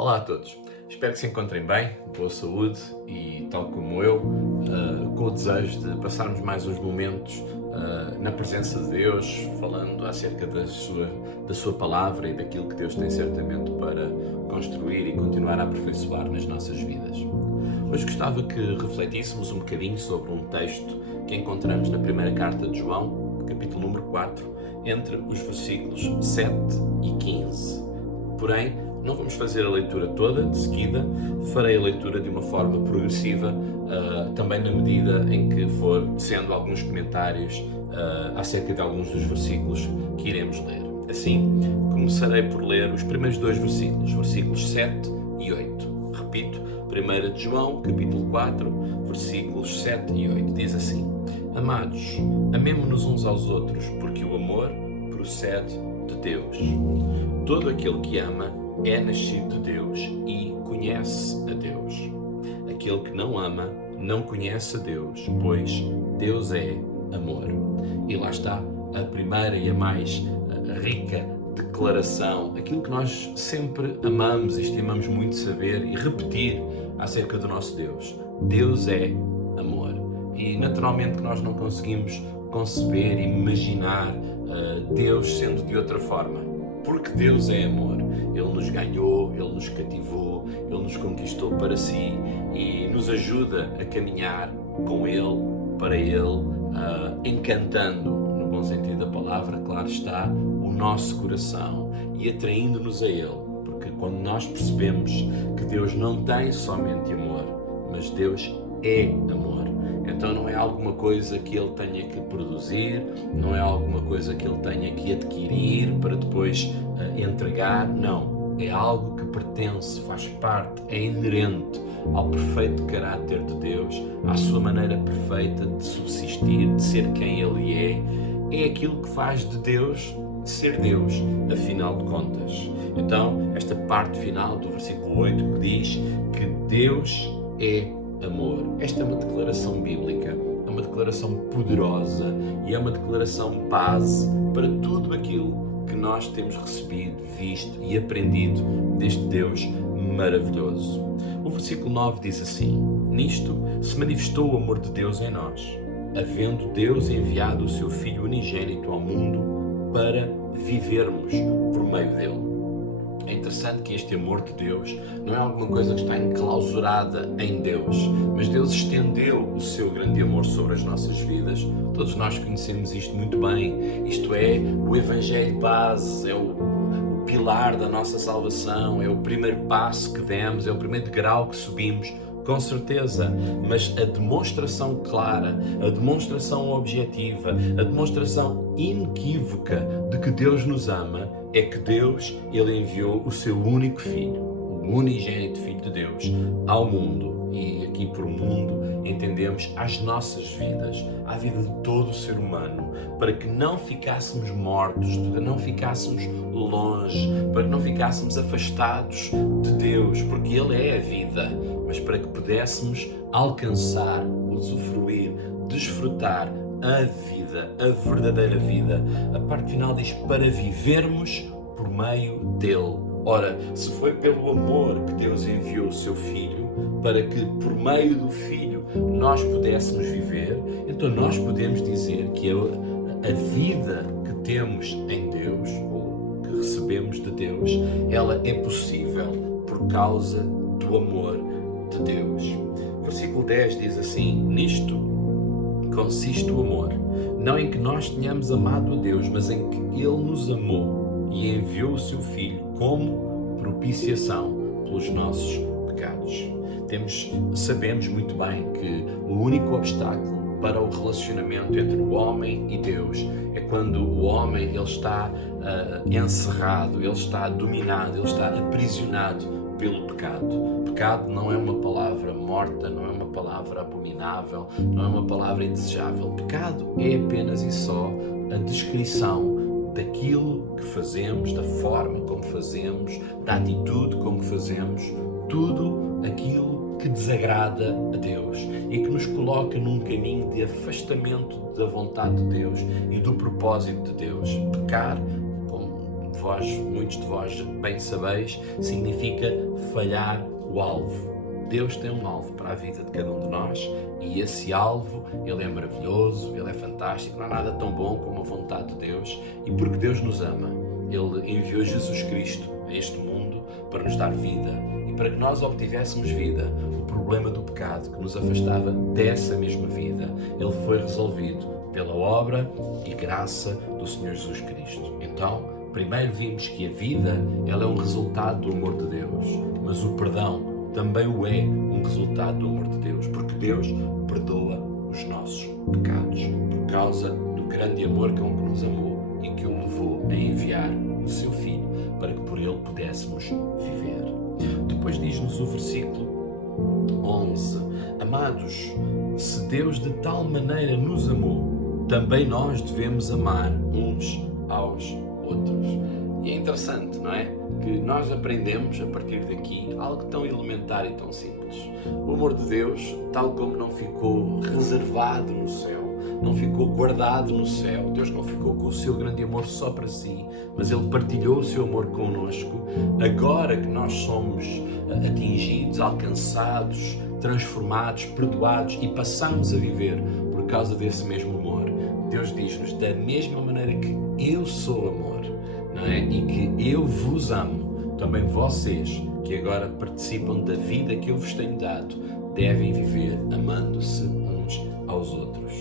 Olá a todos, espero que se encontrem bem, boa saúde e, tal como eu, com o desejo de passarmos mais uns momentos na presença de Deus, falando acerca da sua palavra e daquilo que Deus tem certamente para construir e continuar a aperfeiçoar nas nossas vidas. Hoje gostava que refletíssemos um bocadinho sobre um texto que encontramos na primeira carta de João, capítulo número 4, entre os versículos 7 e 15. Porém, não vamos fazer a leitura toda de seguida, farei a leitura de uma forma progressiva, também na medida em que for descendo alguns comentários acerca de alguns dos versículos que iremos ler. Assim, começarei por ler os primeiros dois versículos, versículos 7 e 8. Repito, 1 de João, capítulo 4, versículos 7 e 8. Diz assim: Amados, amemo-nos uns aos outros, porque o amor procede de Deus. Todo aquele que ama é nascido de Deus e conhece a Deus. Aquele que não ama não conhece a Deus, pois Deus é amor. E lá está a primeira e a mais rica declaração, aquilo que nós sempre amamos e estimamos muito saber e repetir acerca do nosso Deus. Deus é amor. E naturalmente que nós não conseguimos conceber e imaginar Deus sendo de outra forma. Porque Deus é amor. Ele nos ganhou, Ele nos cativou, Ele nos conquistou para si e nos ajuda a caminhar com Ele, para Ele, encantando, no bom sentido da palavra, claro está, o nosso coração e atraindo-nos a Ele. Porque quando nós percebemos que Deus não tem somente amor, mas Deus é amor, então não é alguma coisa que Ele tenha que produzir, não é alguma coisa que Ele tenha que adquirir para depois entregar, não. É algo que pertence, faz parte, é inerente ao perfeito caráter de Deus, à sua maneira perfeita de subsistir, de ser quem Ele é. É aquilo que faz de Deus ser Deus, afinal de contas. Então, esta parte final do versículo 8 que diz que Deus é amor. Esta é uma declaração bíblica, é uma declaração poderosa e é uma declaração base para tudo aquilo que nós temos recebido, visto e aprendido deste Deus maravilhoso. O versículo 9 diz assim: Nisto se manifestou o amor de Deus em nós, havendo Deus enviado o seu Filho unigênito ao mundo para vivermos por meio dele. É interessante que este amor de Deus não é alguma coisa que está enclausurada em Deus, mas Deus estendeu o seu grande amor sobre as nossas vidas. Todos nós conhecemos isto muito bem. Isto é o Evangelho base, é o pilar da nossa salvação, é o primeiro passo que demos, é o primeiro degrau que subimos, com certeza, mas a demonstração clara, a demonstração objetiva, a demonstração inequívoca de que Deus nos ama é que Deus, Ele enviou o seu único Filho, o unigênito Filho de Deus, ao mundo. E aqui por mundo entendemos as nossas vidas, a vida de todo o ser humano, para que não ficássemos mortos, para que não ficássemos longe, para que não ficássemos afastados de Deus, porque Ele é a vida, mas para que pudéssemos alcançar, usufruir, desfrutar a vida, a verdadeira vida. A parte final diz para vivermos por meio dele. Ora, se foi pelo amor que Deus enviou o seu Filho, para que por meio do Filho nós pudéssemos viver, então nós podemos dizer que a vida que temos em Deus, ou que recebemos de Deus, ela é possível por causa do amor de Deus. O versículo 10 diz assim: Nisto consiste o amor, não em que nós tenhamos amado a Deus, mas em que Ele nos amou e enviou o seu Filho como propiciação pelos nossos pecados. Sabemos muito bem que o único obstáculo para o relacionamento entre o homem e Deus é quando o homem ele está encerrado, ele está dominado, ele está aprisionado pelo pecado. Pecado não é uma palavra morta, não é uma palavra abominável, não é uma palavra indesejável. Pecado é apenas e só a descrição daquilo que fazemos, da forma como fazemos, da atitude como fazemos, tudo aquilo que desagrada a Deus e que nos coloca num caminho de afastamento da vontade de Deus e do propósito de Deus. Pecar, como muitos de vós bem sabeis, significa falhar o alvo. Deus tem um alvo para a vida de cada um de nós e esse alvo, ele é maravilhoso, ele é fantástico, não há nada tão bom como a vontade de Deus, e porque Deus nos ama, ele enviou Jesus Cristo a este mundo para nos dar vida e para que nós obtivéssemos vida. O problema do pecado que nos afastava dessa mesma vida, ele foi resolvido pela obra e graça do Senhor Jesus Cristo. Então, primeiro vimos que a vida, ela é um resultado do amor de Deus, mas o perdão também o é um resultado do amor de Deus, porque Deus perdoa os nossos pecados por causa do grande amor com que nos amou e que o levou a enviar o seu Filho para que por ele pudéssemos viver. Depois diz-nos o versículo 11: Amados, se Deus de tal maneira nos amou, também nós devemos amar uns aos outros. E é interessante, não é? Que nós aprendemos a partir daqui algo tão elementar e tão simples. O amor de Deus, tal como não ficou reservado no céu, não ficou guardado no céu, Deus não ficou com o seu grande amor só para si, mas Ele partilhou o seu amor connosco. Agora que nós somos atingidos, alcançados, transformados, perdoados e passamos a viver por causa desse mesmo amor, Deus diz-nos, da mesma maneira que eu sou amor, não é? E que eu vos amo, também vocês, que agora participam da vida que eu vos tenho dado, devem viver amando-se uns aos outros.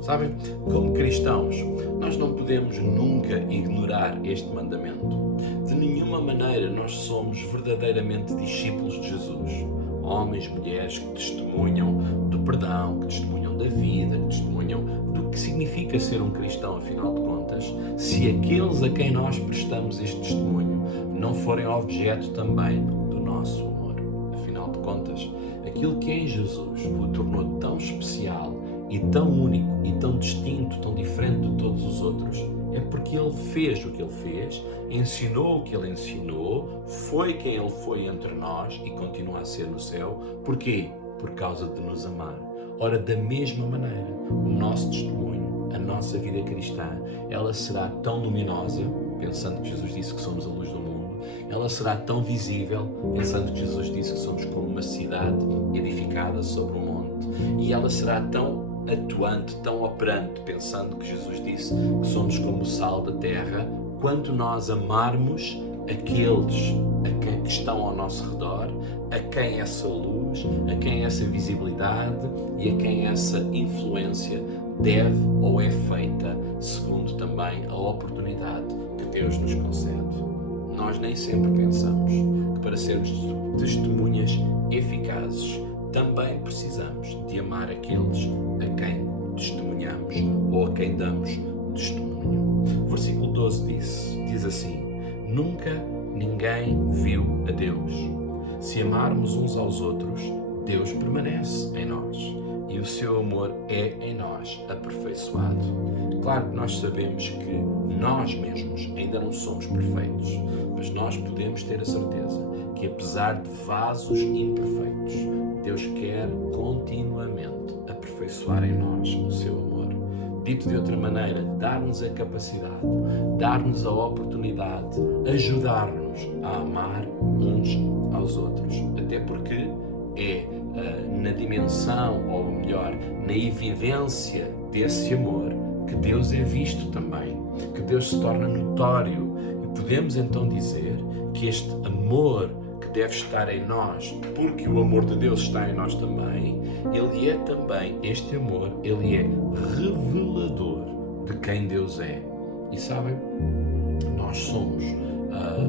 Sabem, como cristãos, nós não podemos nunca ignorar este mandamento. De nenhuma maneira nós somos verdadeiramente discípulos de Jesus. Homens, mulheres que testemunham do perdão, que testemunham da vida, que testemunham do que significa ser um cristão, afinal de contas, se aqueles a quem nós prestamos este testemunho não forem objeto também do nosso amor. Afinal de contas, aquilo que em Jesus o tornou tão especial e tão único e tão distinto, tão diferente de todos os outros, é porque Ele fez o que Ele fez, ensinou o que Ele ensinou, foi quem Ele foi entre nós e continua a ser no céu. Porquê? Por causa de nos amar. Ora, da mesma maneira, o nosso testemunho, a nossa vida cristã, ela será tão luminosa, pensando que Jesus disse que somos a luz do mundo, ela será tão visível, pensando que Jesus disse que somos como uma cidade edificada sobre um monte, e ela será tão atuante, tão operante, pensando que Jesus disse que somos como o sal da terra, quanto nós amarmos aqueles que estão ao nosso redor, a quem essa luz, a quem essa visibilidade e a quem essa influência deve ou é feita, segundo também a oportunidade que Deus nos concede. Nós nem sempre pensamos que para sermos testemunhas eficazes também precisamos de amar aqueles a quem testemunhamos ou a quem damos testemunho. O versículo 12 diz assim: Nunca ninguém viu a Deus. Se amarmos uns aos outros, Deus permanece em nós e o seu amor é em nós aperfeiçoado. Claro que nós sabemos que nós mesmos ainda não somos perfeitos, mas nós podemos ter a certeza que, apesar de vasos imperfeitos, Deus quer continuamente aperfeiçoar em nós o seu amor. Dito de outra maneira, dar-nos a capacidade, dar-nos a oportunidade, ajudar-nos a amar uns aos outros. Até porque é na dimensão, ou melhor, na evidência desse amor que Deus é visto também, que Deus se torna notório. E podemos então dizer que este amor que deve estar em nós, porque o amor de Deus está em nós também, ele é também, este amor, ele é revelador de quem Deus é. E sabem, nós somos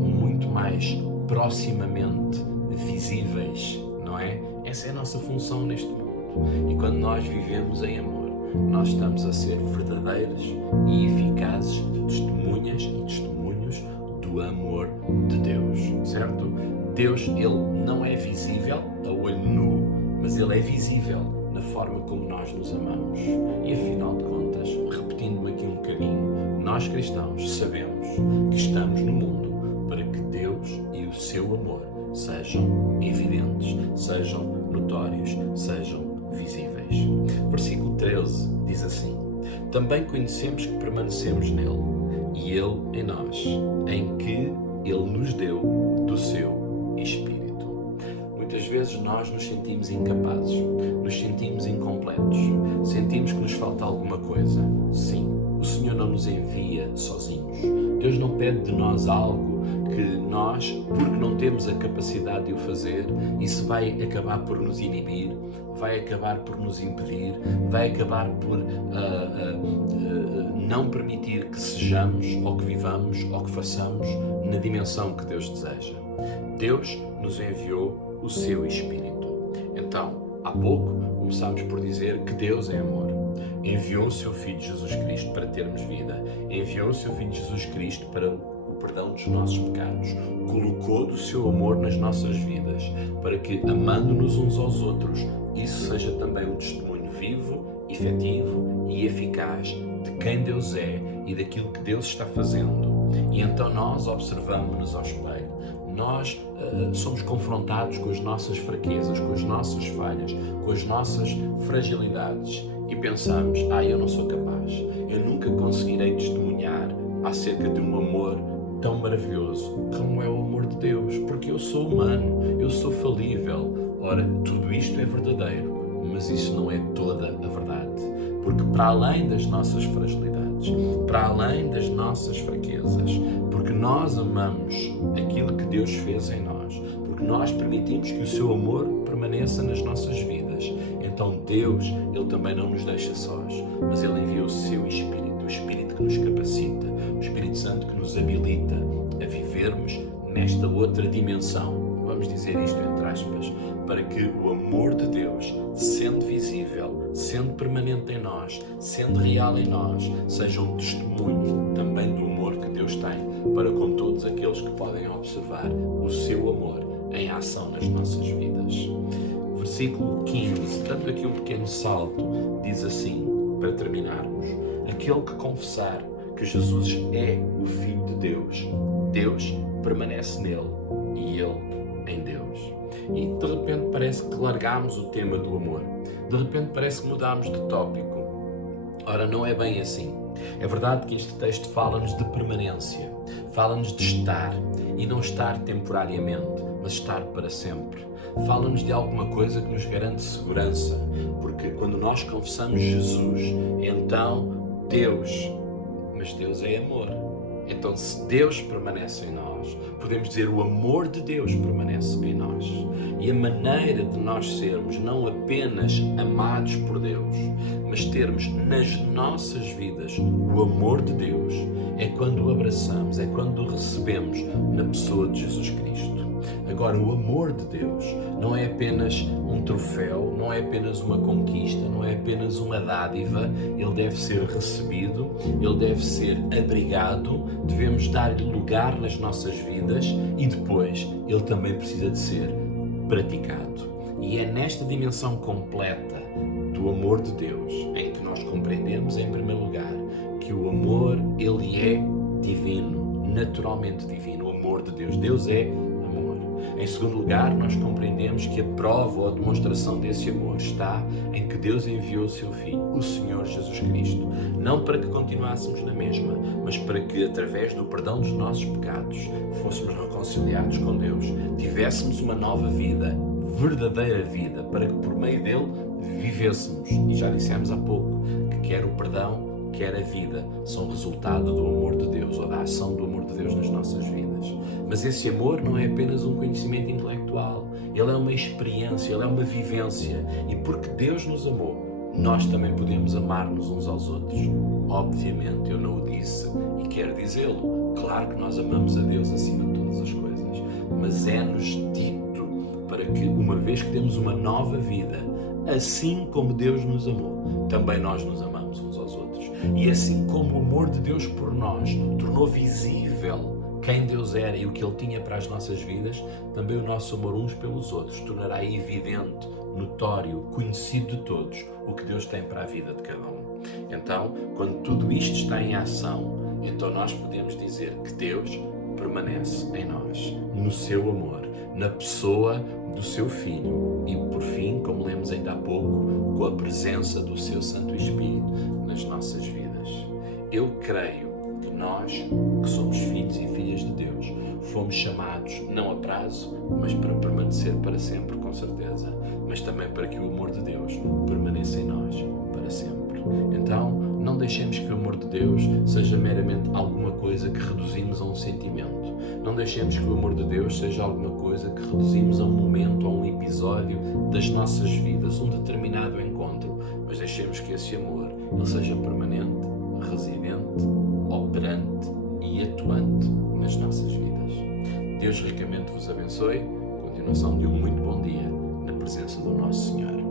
muito mais proximamente visíveis, não é? Essa é a nossa função neste mundo. E quando nós vivemos em amor, nós estamos a ser verdadeiras e eficazes testemunhas e testemunhos do amor de Deus, certo? Deus, Ele não é visível a olho nu, mas Ele é visível na forma como nós nos amamos. E afinal de contas, repetindo-me aqui um bocadinho, nós cristãos sabemos que estamos no mundo para que Deus e o seu amor sejam evidentes, sejam notórios, sejam visíveis. Versículo 13 diz assim: Também conhecemos que permanecemos nele, e Ele em nós, em que Ele nos deu do seu Espírito. Muitas vezes nós nos sentimos incapazes, nos sentimos incompletos, sentimos que nos falta alguma coisa. Sim, o Senhor não nos envia sozinhos. Deus não pede de nós algo que nós, porque não temos a capacidade de o fazer, isso vai acabar por nos inibir, vai acabar por nos impedir, vai acabar por não permitir que sejamos, ou que vivamos, ou que façamos na dimensão que Deus deseja. Deus nos enviou o seu Espírito. Então, há pouco começámos por dizer que Deus é amor. Enviou o seu Filho Jesus Cristo para termos vida. Enviou o seu Filho Jesus Cristo para o perdão dos nossos pecados. Colocou do seu amor nas nossas vidas, para que, amando-nos uns aos outros, isso seja também um testemunho vivo, efetivo e eficaz de quem Deus é e daquilo que Deus está fazendo. E então nós observamos-nos ao espelho, nós somos confrontados com as nossas fraquezas, com as nossas falhas, com as nossas fragilidades e pensamos, eu não sou capaz, eu nunca conseguirei testemunhar acerca de um amor tão maravilhoso como é o amor de Deus, porque eu sou humano, eu sou falível. Ora, tudo isto é verdadeiro, mas isso não é toda a verdade, porque para além das nossas fragilidades, para além das nossas fraquezas, porque nós amamos aquilo que Deus fez em nós, porque nós permitimos que o seu amor permaneça nas nossas vidas, então Deus, Ele também não nos deixa sós, mas Ele envia o seu Espírito, o Espírito que nos capacita, o Espírito Santo que nos habilita a vivermos nesta outra dimensão, vamos dizer isto entre aspas, para que o amor de Deus, sendo visível, sendo permanente em nós, sendo real em nós, seja um testemunho também do amor que Deus tem para com todos aqueles que podem observar o seu amor em ação nas nossas vidas. Versículo 15, dando aqui um pequeno salto, diz assim, para terminarmos: aquele que confessar que Jesus é o Filho de Deus, Deus permanece nele e ele em Deus. E de repente parece que largámos o tema do amor, de repente parece que mudámos de tópico. Ora, não é bem assim. É verdade que este texto fala-nos de permanência, fala-nos de estar, e não estar temporariamente, mas estar para sempre. Fala-nos de alguma coisa que nos garante segurança, porque quando nós confessamos Jesus, então Deus é amor. Então, se Deus permanece em nós, podemos dizer o amor de Deus permanece em nós. E a maneira de nós sermos não apenas amados por Deus, mas termos nas nossas vidas o amor de Deus, é quando o abraçamos, é quando o recebemos na pessoa de Jesus Cristo. Agora, o amor de Deus não é apenas um troféu, não é apenas uma conquista, não é apenas uma dádiva. Ele deve ser recebido, ele deve ser abrigado, devemos dar-lhe lugar nas nossas vidas e depois ele também precisa de ser praticado. E é nesta dimensão completa do amor de Deus em que nós compreendemos, em primeiro lugar, que o amor, ele é divino, naturalmente divino. O amor de Deus, Deus é amor. Em segundo lugar, nós compreendemos que a prova ou a demonstração desse amor está em que Deus enviou o seu Filho, o Senhor Jesus Cristo, não para que continuássemos na mesma, mas para que, através do perdão dos nossos pecados, fôssemos reconciliados com Deus, tivéssemos uma nova vida, verdadeira vida, para que por meio dele vivêssemos. E já dissemos há pouco que quer o perdão, quer a vida, são resultado do amor de Deus ou da ação do amor de Deus nas nossas vidas. Mas esse amor não é apenas um conhecimento intelectual, ele é uma experiência, ele é uma vivência. E porque Deus nos amou, nós também podemos amar-nos uns aos outros. Obviamente eu não o disse e quero dizê-lo. Claro que nós amamos a Deus acima de todas as coisas, mas é-nos dito para que, uma vez que temos uma nova vida, assim como Deus nos amou, também nós nos amamos uns aos outros. E assim como o amor de Deus por nós tornou visível quem Deus era e o que Ele tinha para as nossas vidas, também o nosso amor uns pelos outros tornará evidente, notório, conhecido de todos o que Deus tem para a vida de cada um. Então, quando tudo isto está em ação, então nós podemos dizer que Deus permanece em nós, no seu amor, na pessoa do seu Filho e, por fim, como lemos ainda há pouco, com a presença do seu Santo Espírito nas nossas vidas. Eu creio nós, que somos filhos e filhas de Deus, fomos chamados não a prazo, mas para permanecer para sempre, com certeza, mas também para que o amor de Deus permaneça em nós para sempre. Então, não deixemos que o amor de Deus seja meramente alguma coisa que reduzimos a um sentimento. Não deixemos que o amor de Deus seja alguma coisa que reduzimos a um momento, a um episódio das nossas vidas, um determinado encontro, mas deixemos que esse amor ele seja permanente, residente, operante e atuante nas nossas vidas. Deus ricamente vos abençoe. Continuação de um muito bom dia na presença do nosso Senhor.